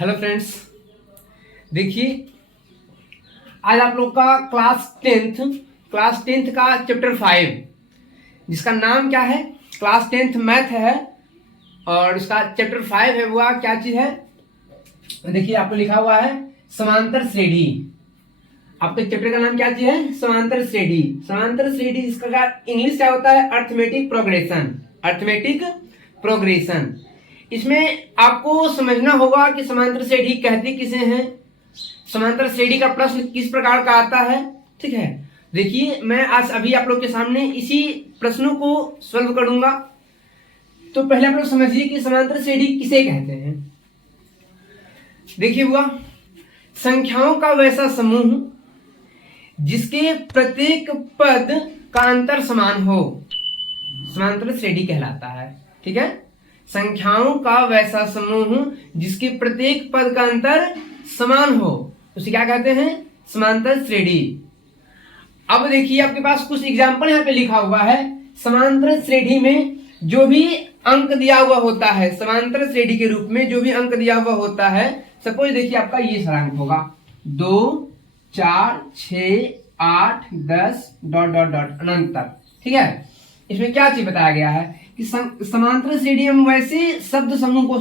Hello friends, देखिए आज आप लोग का क्लास टेंथ का चैप्टर 5 जिसका नाम क्या है, क्लास टेंथ मैथ है और उसका चैप्टर 5 है। वो क्या चीज है, देखिए आपको लिखा हुआ है समांतर श्रेणी। आपके चैप्टर का नाम क्या चीज है, समांतर श्रेणी। समांतर श्रेणी जिसका इंग्लिश क्या होता है, अर्थमेटिक प्रोग्रेशन। इसमें आपको समझना होगा कि समांतर श्रेणी कहते किसे हैं, समांतर श्रेणी का प्रश्न किस प्रकार का आता है। ठीक है, देखिए मैं आज अभी आप लोग के सामने इसी प्रश्नों को सॉल्व करूंगा। तो पहले आप लोग समझिए कि समांतर श्रेणी किसे कहते हैं। देखिए हुआ संख्याओं का वैसा समूह जिसके प्रत्येक पद का अंतर समान हो, समांतर श्रेणी कहलाता है। ठीक है, संख्याओं का वैसा समूह जिसके प्रत्येक पद का अंतर समान हो उसे क्या कहते हैं, समांतर श्रेणी। अब देखिए आपके पास कुछ एग्जांपल यहाँ पे लिखा हुआ है। समांतर श्रेणी में जो भी अंक दिया हुआ होता है, समांतर श्रेणी के रूप में जो भी अंक दिया हुआ होता है, सपोज देखिए आपका ये सारंक होगा 2, 4, 6, 8, 10 ... अनंत तक। ठीक है, इसमें क्या चीज बताया गया है कि समांतर श्रेणी हम वैसे शब्द समूह को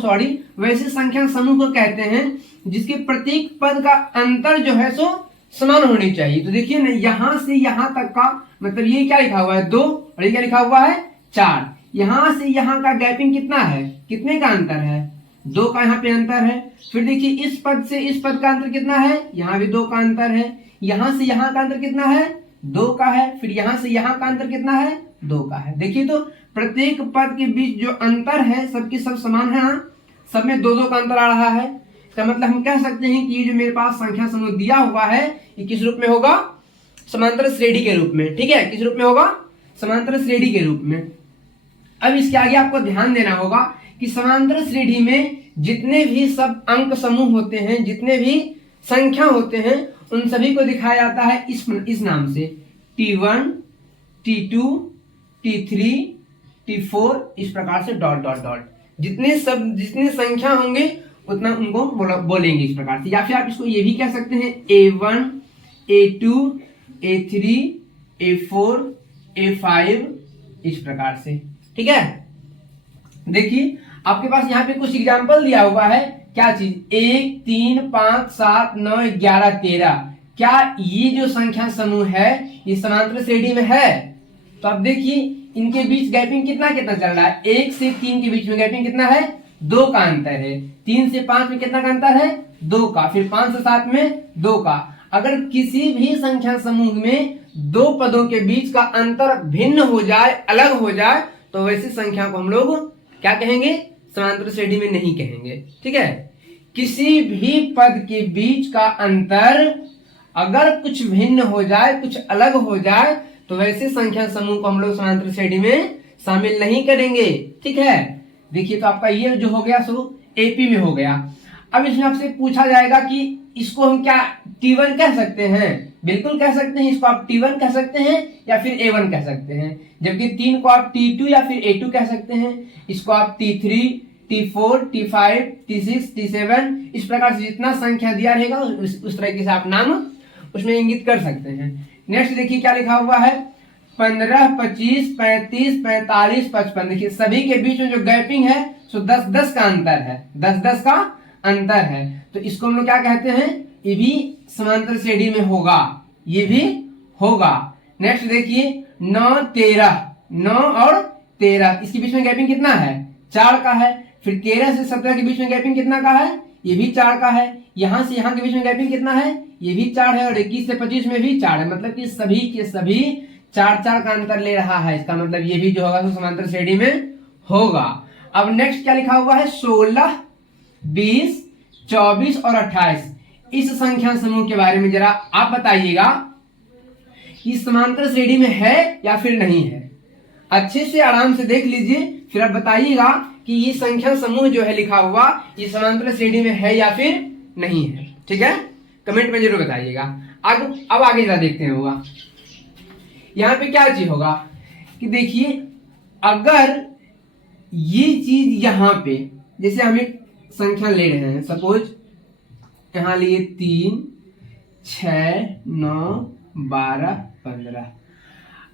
वैसे संख्या समूह को कहते हैं जिसके प्रत्येक पद का अंतर जो है सो समान होनी चाहिए। तो देखिए ना, यहां से यहां तक का मतलब ये क्या लिखा हुआ है 2 और ये क्या लिखा हुआ है 4। यहां से यहां का गैपिंग कितना है, कितने का अंतर है, 2 का यहाँ पे अंतर है। फिर देखिए इस पद से इस पद का अंतर कितना है, यहाँ भी 2 का अंतर है। यहां से यहां का अंतर कितना है, 2 का है। फिर यहां से यहां का अंतर कितना है, 2 का है। देखिए तो प्रत्येक पद के बीच जो अंतर है सबके सब समान है ना, सब में 2-2 का अंतर आ रहा है। इसका मतलब हम कह सकते हैं कि ये जो मेरे पास संख्या समूह दिया हुआ है ये किस रूप में होगा, समांतर श्रेणी के रूप में। ठीक है, किस रूप में होगा, समांतर श्रेणी के रूप में। अब इसके आगे आपको ध्यान देना होगा कि समांतर श्रेणी में जितने भी सब अंक समूह होते हैं, जितने भी संख्या होते हैं, उन सभी को दिखाया जाता है इस नाम से T1, T2, T3, T4, इस प्रकार से ... जितने संख्या होंगे उतना उनको बोलेंगे इस प्रकार से। या फिर आप इसको ये भी कह सकते हैं A1, A2, A3, A4, A5, इस प्रकार से। ठीक है, देखिए आपके पास यहाँ पे कुछ एग्जाम्पल दिया हुआ है। क्या चीज, 1, 3, 5, 7, 9, 11, 13। क्या ये जो संख्या समूह है ये समांतर श्रेणी में है? तो आप देखिए इनके बीच गैपिंग कितना चल रहा है, 1 से 3 के बीच में गैपिंग कितना है, 2 का अंतर है। 3 से 5 में कितना का अंतर है, 2 का। फिर 5 से 7 में 2 का। अगर किसी भी संख्या समूह में 2 पदों के बीच का अंतर भिन्न हो जाए, अलग हो जाए, तो वैसी संख्या को हम लोग क्या कहेंगे, समांतर श्रेणी में नहीं कहेंगे। ठीक है, किसी भी पद के बीच का अंतर अगर कुछ भिन्न हो जाए, कुछ अलग हो जाए, तो वैसे संख्या समूह को हम लोग समांतर श्रेणी में शामिल नहीं करेंगे। ठीक है, देखिए तो आपका ये जो हो गया सो एपी में हो गया। अब इसमें आपसे पूछा जाएगा कि इसको हम क्या T1 कह सकते हैं, बिल्कुल कह सकते हैं। इसको आप T1 कह सकते हैं या फिर A1 कह सकते हैं, जबकि 3 को आप T2 या फिर A2 कह सकते हैं। इसको आप T3, T4, T5, T6, T7, इस प्रकार से जितना संख्या दिया रहेगा उस तरीके से आप नाम उसमें इंगित कर सकते हैं। नेक्स्ट देखिए क्या लिखा हुआ है, 15, 25, 35, 45, 55। देखिए सभी के बीच में जो गैपिंग है सो 10-10 का अंतर है, 10-10 का अंतर है। तो इसको हम लोग क्या कहते हैं, ये भी समांतर श्रेणी में होगा, ये भी होगा। नेक्स्ट देखिए 9, 13, 9 और 13, इसके बीच में गैपिंग कितना है, 4 का है। फिर 13 से 17 के बीच में गैपिंग कितना का है, ये भी 4 का है। यहां से यहां के बीच में गैपिंग कितना है, ये भी 4 है। और 21 से 25 में भी 4 है। मतलब कि सभी के सभी 4-4 का अंतर ले रहा है। इसका मतलब ये भी जो होगा तो समांतर श्रेणी में होगा। अब नेक्स्ट क्या लिखा हुआ है, 16, 20, 24 और 28। इस संख्या समूह के बारे में जरा आप बताइएगा कि समांतर श्रेणी में है या फिर नहीं है। अच्छे से आराम से देख लीजिए, फिर आप बताइएगा कि ये संख्या समूह जो है लिखा हुआ ये समांतर श्रेणी में है या फिर नहीं है। ठीक है, कमेंट में जरूर बताइएगा। अब आगे जरा देखते हैं होगा यहाँ पे क्या चीज होगा कि देखिए अगर ये चीज यहाँ पे जैसे हम एक संख्या ले रहे हैं, सपोज यहाँ लिए 3, 6, 9, 12, 15।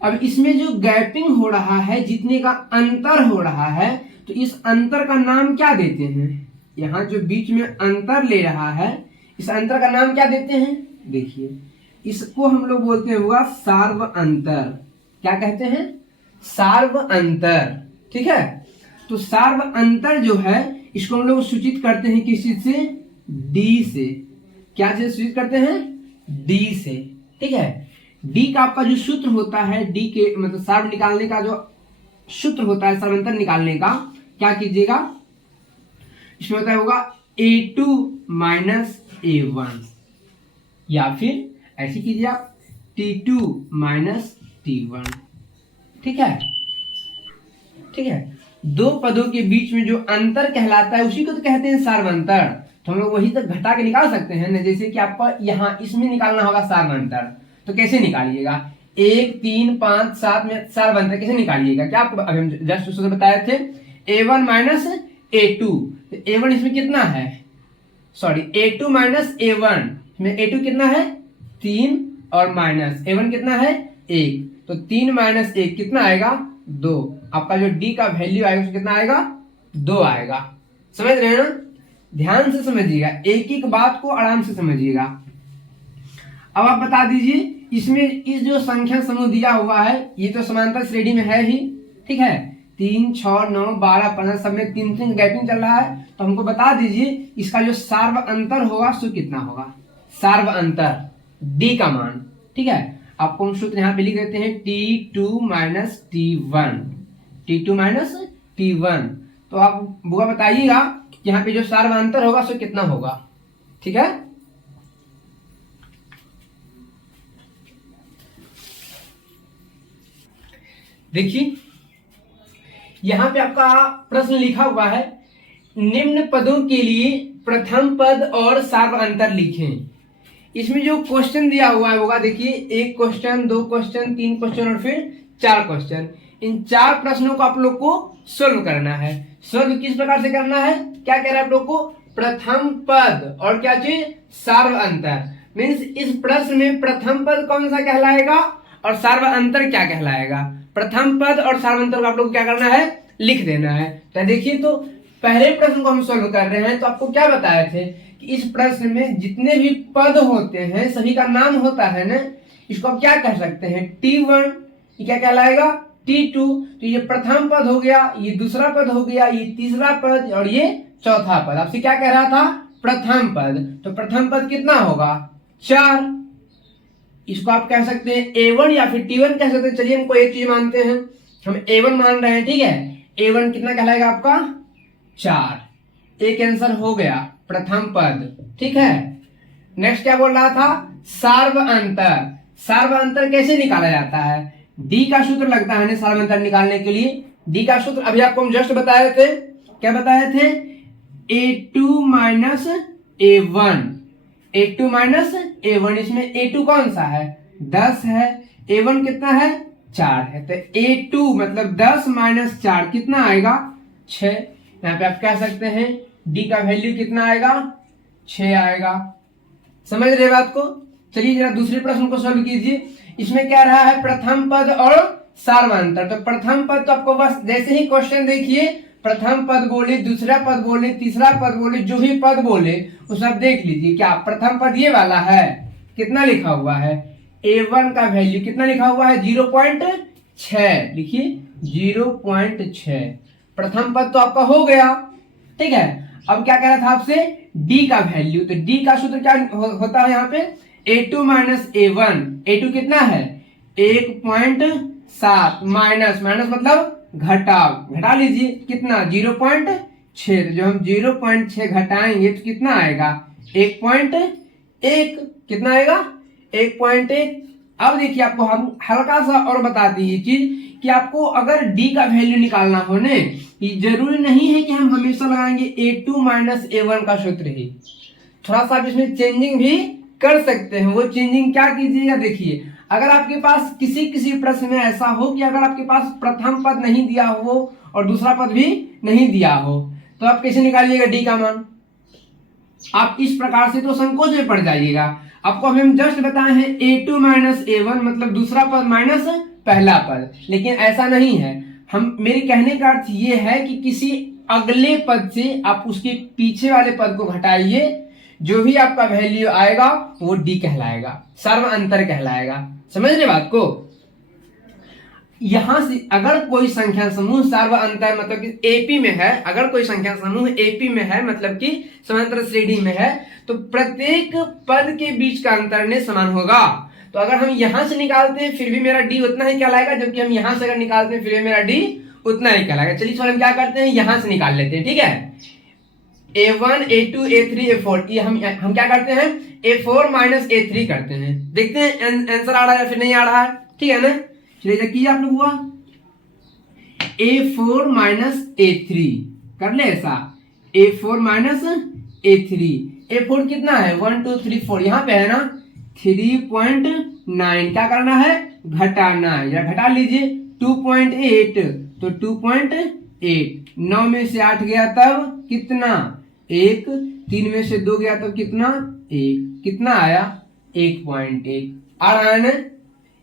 अब इसमें जो गैपिंग हो रहा है, जितने का अंतर हो रहा है, तो इस अंतर का नाम क्या देते हैं? यहाँ जो बीच में अंतर ले रहा है, इस अंतर का नाम क्या देते हैं? देखिए, इसको हम लोग बोलते हैं हुआ सार्व अंतर। क्या कहते हैं? सार्व अंतर। ठीक है, तो सार्व अंतर जो है इसको हम लोग सूचित करते हैं किस चीज से? डी से। क्या से सूचित करते हैं? डी से। ठीक है, डी का आपका जो सूत्र होता है, डी के मतलब सार्व निकालने का जो सूत्र होता है, सार्व अंतर निकालने का, क्या कीजिएगा, इसमें होता होगा A2 माइनस A1, या फिर ऐसे कीजिए आप T2 माइनस T1। ठीक है, ठीक है, दो पदों के बीच में जो अंतर कहलाता है उसी को तो कहते हैं सार्व अंतर। तो हम लोग वही तक घटा के निकाल सकते हैं ना। जैसे कि आपका यहाँ इसमें निकालना होगा सार्व अंतर, तो कैसे निकालिएगा? 1, 3, 5, 7 में सार्व अंतर कैसे निकालिएगा? क्या आपको अभी हम जस्ट उससे बताए थे, A1 माइनस A2। तो A1 इसमें कितना है? सॉरी, A2 माइनस A1, इसमें A2 कितना है? 3, और माइनस A1 कितना है? 1। तो 3 माइनस 1 कितना आएगा? 2। आपका जो D का वैल्यू आएगा कितना आएगा? 2 आएगा। समझ रहे हैं ना? ध्यान से समझिएगा, एक एक बात को आराम से समझिएगा। अब आप बता दीजिए, इसमें इस जो संख्या समूह दिया हुआ है, ये तो समांतर श्रेणी में है ही। ठीक है, 3, 6, 9, 12, 15 सब में 3 गैपिंग चल रहा है। तो हमको बता दीजिए इसका जो सार्व अंतर होगा सो कितना होगा? सार्व अंतर D का मान। ठीक है, आपको हम सूत्र यहाँ पे लिख देते हैं T2 minus T1, T2 minus T1। तो आप बुआ बताइएगा यहाँ पे जो सार्व अंतर होगा सो कितना होगा? ठीक है, देखिए यहाँ पे आपका प्रश्न लिखा हुआ है, निम्न पदों के लिए प्रथम पद और सार्व अंतर लिखें। इसमें जो क्वेश्चन दिया हुआ है होगा, देखिए 1 क्वेश्चन, 2 क्वेश्चन, 3 क्वेश्चन और फिर 4 क्वेश्चन। इन 4 प्रश्नों को आप लोग को सोल्व करना है। सोल्व किस प्रकार से करना है? क्या कह रहा है आप लोग को? प्रथम पद और क्या चीज? सार्व अंतर। मीन्स इस प्रश्न में प्रथम पद कौन सा कहलाएगा और सार्व अंतर क्या कहलाएगा? प्रथम पद और सार्व अंतर को आप लोग क्या करना है? लिख देना है। तो देखिए, तो पहले प्रश्न को हम सोल्व कर रहे हैं, तो आपको क्या बताए थे कि इस प्रश्न में जितने भी पद होते हैं सभी का नाम होता है ना, इसको आप क्या कह सकते हैं? T1, ये क्या कहलाएगा? T2। तो ये प्रथम पद हो गया, ये दूसरा पद हो गया, ये तीसरा पद और ये चौथा पद। आपसे क्या कह रहा था? प्रथम पद। तो प्रथम पद कितना होगा? 4। इसको आप कह सकते हैं A1 या फिर T1 कह सकते हैं। चलिए हमको एक चीज मानते हैं, हम A1 मान रहे हैं। ठीक है, A1 कितना कहलाएगा आपका? 4। एक आंसर हो गया, प्रथम पद। ठीक है, नेक्स्ट क्या बोल रहा था? सार्व अंतर। सार्व अंतर कैसे निकाला जाता है? D का सूत्र लगता है ना सार्व अंतर निकालने के लिए। D का सूत्र अभी आपको हम जस्ट बताए थे। क्या बताए थे? A2 minus A1, A2 minus A1। इसमें A2 कौन सा है? 10 है। A1 कितना है? 4 है। तो A2 मतलब 10 माइनस 4 कितना आएगा? 6। यहाँ पे आप कह सकते हैं D का वैल्यू कितना आएगा? 6 आएगा। समझ रहे बात को? चलिए जरा दूसरे प्रश्न को सॉल्व कीजिए। इसमें क्या रहा है? प्रथम पद और सार्व अंतर। तो प्रथम पद तो आपको बस जैसे ही क्वेश्चन देखिए, प्रथम पद बोले, दूसरा पद बोले, तीसरा पद बोले, जो भी पद बोले वो सब देख लीजिए। क्या प्रथम पद ये वाला है? कितना लिखा हुआ है? A1 का वैल्यू कितना लिखा हुआ है? 0.6। लिखिए 0.6। प्रथम पद तो आपका हो गया। ठीक है, अब क्या कह रहा था आपसे? D का वैल्यू। तो D का सूत्र क्या होता है यहाँ पे? A2 minus A1। A2 कितना है? 1.7 माइनस मतलब घटाव, घटा लीजिए कितना? 0.6। तो जो हम 0.6 घटाएंगे तो कितना आएगा? 1.1। कितना आएगा? 1.1। अब देखिए आपको हम हल्का सा और बता दी ये चीज कि आपको अगर D का वैल्यू निकालना हो ने, जरूरी नहीं है कि हम हमेशा लगाएंगे A2 माइनस A1 का सूत्र ही। थोड़ा सा आप इसमें चेंजिंग भी कर सकते हैं। वो चेंजिंग क्या कीजिएगा? देखिए, अगर आपके पास किसी प्रश्न में ऐसा हो कि अगर आपके पास प्रथम पद नहीं दिया हो और दूसरा पद भी नहीं दिया हो, तो आप कैसे निकालिएगा D का मान? आप इस प्रकार से तो संकोच में पड़ जाइएगा। आपको अभी हम जस्ट बताए हैं a2 माइनस a1 मतलब दूसरा पद माइनस पहला पद, लेकिन ऐसा नहीं है। हम मेरे कहने का अर्थ ये है कि किसी अगले पद से आप उसके पीछे वाले पद को घटाइए, जो भी आपका वैल्यू आएगा वो d कहलाएगा, सर्व अंतर कहलाएगा। समझ रहे बात को? यहां से अगर कोई संख्या समूह सर्व अंतर मतलब कि एपी में है, अगर कोई संख्या समूह एपी में है मतलब कि समांतर श्रेणी में है, तो प्रत्येक पद के बीच का अंतर ने समान होगा। तो अगर हम यहां से निकालते हैं फिर भी मेरा डी उतना ही कहलाएगा, जबकि हम यहां से अगर निकालते हैं फिर भी मेरा डी उतना ही कहलाएगा। चलिए हम क्या करते हैं, यहां से निकाल लेते हैं। ठीक है, a1 a2 a3 a4, ये हम क्या करते हैं, a4 माइनस a3 करते हैं। देखते हैं आंसर आ रहा है या फिर नहीं आ रहा है। ठीक है ना, चलिए देखिए आप लोग हुआ a4 माइनस a3 कर ले ऐसा, a4 माइनस a3, a4 कितना है 1 2 3 4, यहाँ पे है ना 3.9, क्या करना है घटाना है, या घटा लीजिए 2.8 तो 2.8, 9 में से 8 गया तब कितना 1, 3 में से 2 गया तब कितना 1, कितना आया 1.1 आ रहा है ना।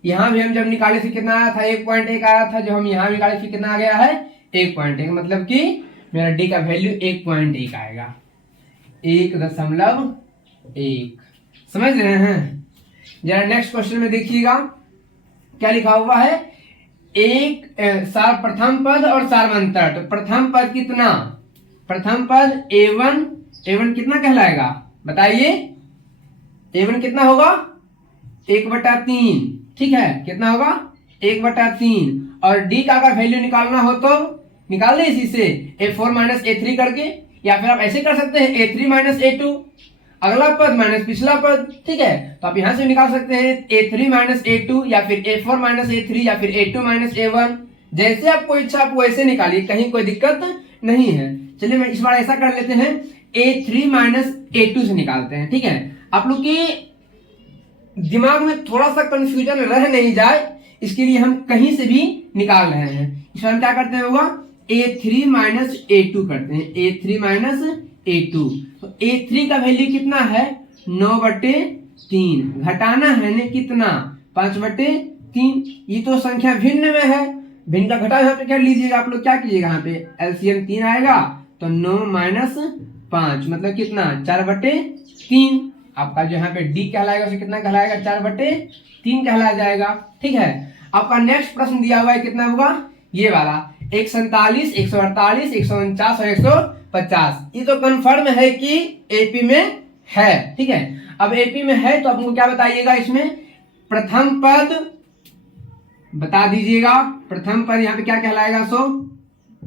यहां भी हम जब निकाले थे कितना आया था 1.1 आया था, जो हम यहां निकाले थे कितना आ गया है 1.1, मतलब कि मेरा डी का वैल्यू 1.1 आएगा, 1.1। समझ रहे हैं? जरा नेक्स्ट क्वेश्चन में देखिएगा क्या लिखा हुआ है, एक प्रथम पद और सार्वंतर। तो प्रथम पद कितना, प्रथम पद a1 कितना कहलाएगा बताइए, a1 कितना होगा 1/3। ठीक है, कितना होगा 1/3, और d का अगर वैल्यू निकालना हो तो निकाल ले इसी से a4 माइनस a3 करके, या फिर आप ऐसे कर सकते हैं a3 माइनस a2, अगला पद माइनस पिछला पद। ठीक है, तो आप यहां से निकाल सकते हैं a3 माइनस a2, या फिर a4 माइनस a3, या फिर a2 माइनस a1, जैसे आपको इच्छा आप वैसे निकालिए, कहीं कोई दिक्कत नहीं है। चलिए मैं इस बार ऐसा कर लेते हैं a3 माइनस a2 से निकालते हैं। ठीक है, आप लोग के दिमाग में थोड़ा सा कंफ्यूजन रह नहीं जाए, इसके लिए हम कहीं से भी निकाल रहे हैं। इस बार हम क्या करते हैं होगा a3 माइनस a2 करते हैं, a3 माइनस a2, तो a3 का वैल्यू कितना है 9/3, घटाना है ने कितना 5/3। ये तो संख्या भिन्न में है, भिन्न का घटाव यहाँ पे कर लीजिएगा। आप लोग क्या कीजिएगा, यहाँ पे एलसीएम 3 आएगा, तो 9 माइनस 5 मतलब कितना 4/3। आपका जो यहाँ पे डी कहलाएगा उसे कितना कहलाएगा 4/3 कहलाया जाएगा। ठीक है, आपका नेक्स्ट प्रश्न दिया हुआ है कितना होगा ये वाला 147, 148, 149 और 150। ये तो कंफर्म है कि एपी में है। ठीक है, अब एपी में है तो आपको क्या बताइएगा, इसमें प्रथम पद बता दीजिएगा, प्रथम पद यहाँ पे क्या कहलाएगा 100।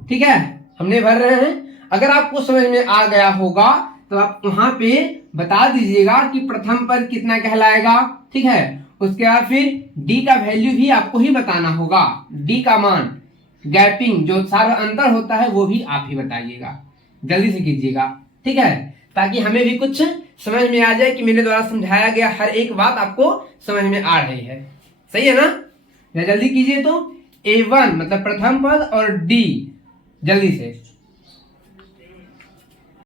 ठीक है, हमने भर रहे हैं, अगर आपको समझ में आ गया होगा तो आप वहां पे बता दीजिएगा कि प्रथम पद कितना कहलाएगा। ठीक है, उसके बाद फिर डी का वैल्यू भी आपको ही बताना होगा, डी का मान, गैपिंग जो सारा अंतर होता है वो भी आप ही बताइएगा, जल्दी से कीजिएगा। ठीक है, ताकि हमें भी कुछ समझ में आ जाए कि मेरे द्वारा समझाया गया हर एक बात आपको समझ में आ रही है। सही है ना, जल्दी कीजिए। तो a1 मतलब प्रथम पद और d, जल्दी से